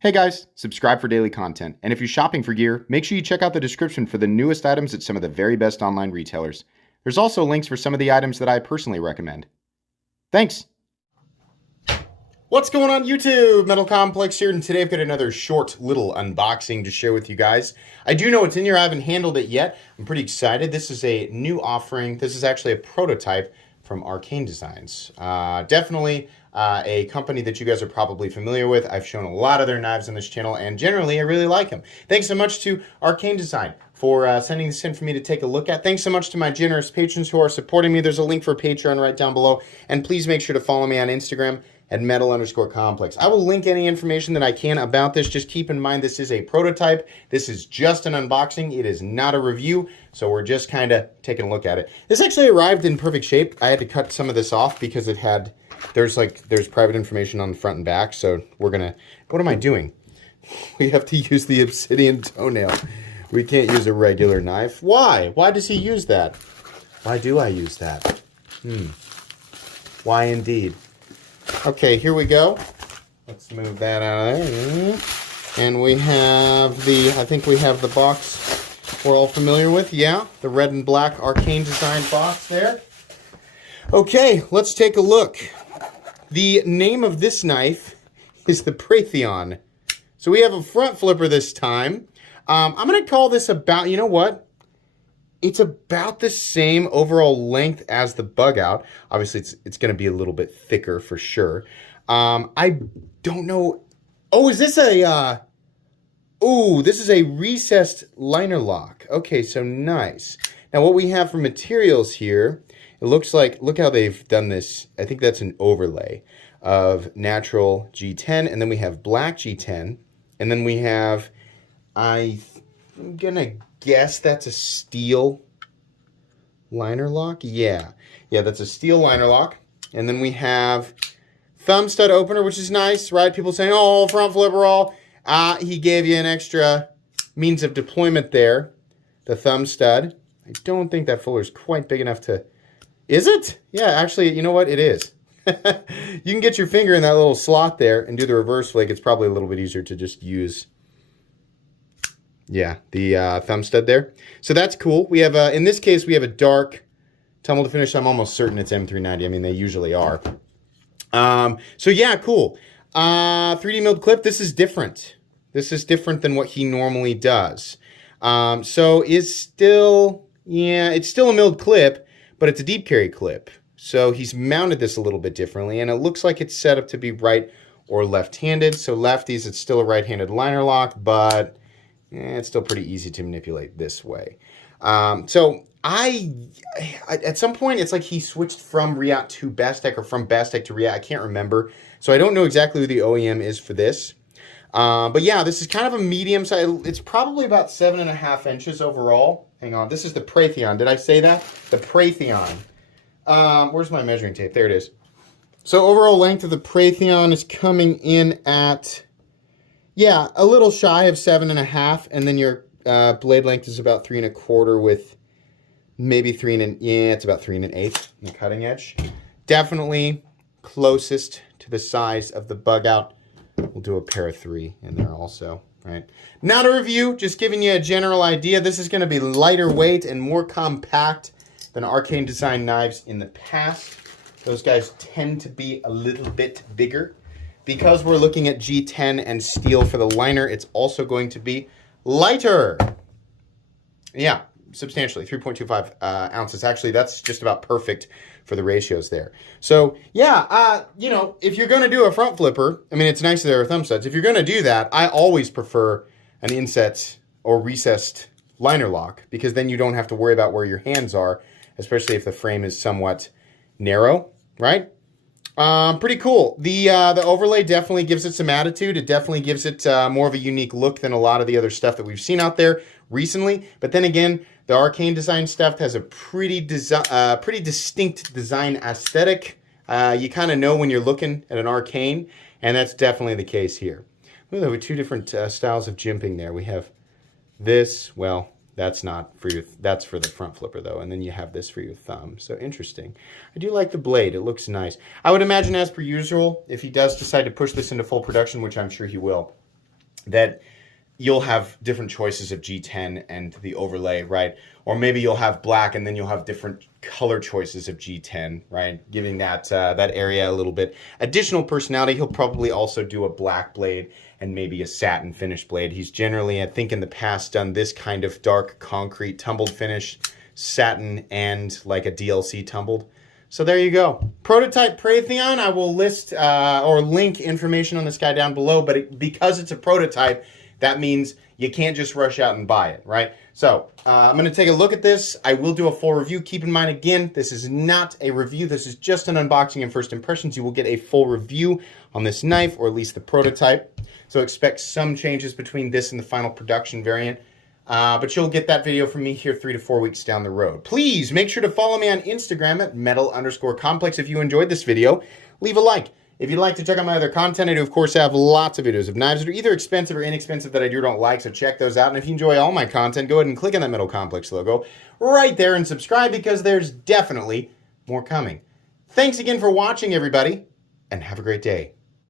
Hey guys, subscribe for daily content. And if you're shopping for gear, make sure you check out the description for the newest items at some of the very best online retailers. There's also links for some of the items that I personally recommend. Thanks! What's going on YouTube? Metal Complex here, and today I've got another short little unboxing to share with you guys. I do know what's in here, I haven't handled it yet. I'm pretty excited. This is a new offering. This is actually a prototype from Arcane Designs. Definitely a company that you guys are probably familiar with. I've shown a lot of their knives on this channel, and generally I really like them. Thanks so much to Arcane Design for sending this in for me to take a look at. Thanks so much to my generous patrons who are supporting me. There's a link for Patreon right down below, and please make sure to follow me on Instagram at metal_complex. I will link any information that I can about this. Just keep in mind this is a prototype. This is just an unboxing. It is not a review, so we're just kind of taking a look at it. This actually arrived in perfect shape. I had to cut some of this off because it had, there's private information on the front and back, so we're gonna, what am I doing? We have to use the obsidian toenail. We can't use a regular knife. Why? Why does he use that? Why do I use that? Why indeed? Okay, here we go. Let's move that out of there. And we have the, I think we have the box we're all familiar with. Yeah, the red and black Arcane Design box there. Okay, let's take a look. The name of this knife is the Preytheon. So we have a front flipper this time. I'm going to call this about, you know what? It's about the same overall length as the bug out. Obviously, it's going to be a little bit thicker for sure. I don't know. Oh, is this a... this is a recessed liner lock. Okay, so nice. Now, what we have for materials here, it looks like, look how they've done this. I think that's an overlay of natural G10, and then we have black G10, and then we have, I'm going to guess that's a steel liner lock. Yeah, that's a steel liner lock. And then we have thumb stud opener, which is nice, right? People saying, oh, front flipper all. He gave you an extra means of deployment there, the thumb stud. I don't think that fuller is quite big enough to... Is it? Yeah, actually, you know what? It is. You can get your finger in that little slot there and do the reverse flick. It's probably a little bit easier to just use... Yeah, the thumb stud there. So that's cool. We have, in this case, we have a dark tumble to finish. I'm almost certain it's M390. I mean, they usually are. So yeah, cool. 3D milled clip. This is different. This is different than what he normally does. So it's still, yeah, it's still a milled clip, but it's a deep carry clip. So he's mounted this a little bit differently, and it looks like it's set up to be right or left-handed. So lefties, it's still a right-handed liner lock, but... it's still pretty easy to manipulate this way. So at some point, it's like he switched from Riat to Bastek or from Bastek to Riat. I can't remember. So I don't know exactly who the OEM is for this. But yeah, this is kind of a medium size. It's probably about 7.5 inches overall. Hang on. This is the Preytheon. Did I say that? The Preytheon. Where's my measuring tape? There it is. So overall length of the Preytheon is coming in at... yeah, a little shy of 7.5, and then your blade length is about 3.25 with maybe 3 yeah, it's about 3 1/8 on the cutting edge. Definitely closest to the size of the bug out. We'll do a pair of 3 in there also, right? Not a review, just giving you a general idea. This is going to be lighter weight and more compact than Arcane Design knives in the past. Those guys tend to be a little bit bigger. Because we're looking at G10 and steel for the liner, it's also going to be lighter. Yeah, substantially, 3.25 ounces. Actually, that's just about perfect for the ratios there. So, yeah, you know, if you're going to do a front flipper, I mean, it's nice that there are thumb studs. If you're going to do that, I always prefer an inset or recessed liner lock, because then you don't have to worry about where your hands are, especially if the frame is somewhat narrow, right? Pretty cool. The overlay definitely gives it some attitude. It definitely gives it more of a unique look than a lot of the other stuff that we've seen out there recently. But then again, the Arcane Design stuff has a pretty distinct design aesthetic. You kind of know when you're looking at an Arcane, and that's definitely the case here. Ooh, there were 2 different styles of jimping there. We have this, well... that's not for your, that's for the front flipper though. And then you have this for your thumb. So interesting. I do like the blade. It looks nice. I would imagine, as per usual, if he does decide to push this into full production, which I'm sure he will, that you'll have different choices of G10 and the overlay, right? Or maybe you'll have black and then you'll have different color choices of G10, right? Giving that that area a little bit additional personality. He'll probably also do a black blade and maybe a satin finish blade. He's generally, I think in the past, done this kind of dark concrete tumbled finish, satin, and like a DLC tumbled. So there you go. Prototype Preytheon. I will list or link information on this guy down below, but because it's a prototype, that means you can't just rush out and buy it, right? So I'm going to take a look at this. I will do a full review. Keep in mind, again, this is not a review. This is just an unboxing and first impressions. You will get a full review on this knife, or at least the prototype. So expect some changes between this and the final production variant. But you'll get that video from me here 3 to 4 weeks down the road. Please make sure to follow me on Instagram at metal_complex. If you enjoyed this video, leave a like. If you'd like to check out my other content, I do, of course, have lots of videos of knives that are either expensive or inexpensive that I do or don't like, so check those out. And if you enjoy all my content, go ahead and click on that Metal Complex logo right there and subscribe, because there's definitely more coming. Thanks again for watching, everybody, and have a great day.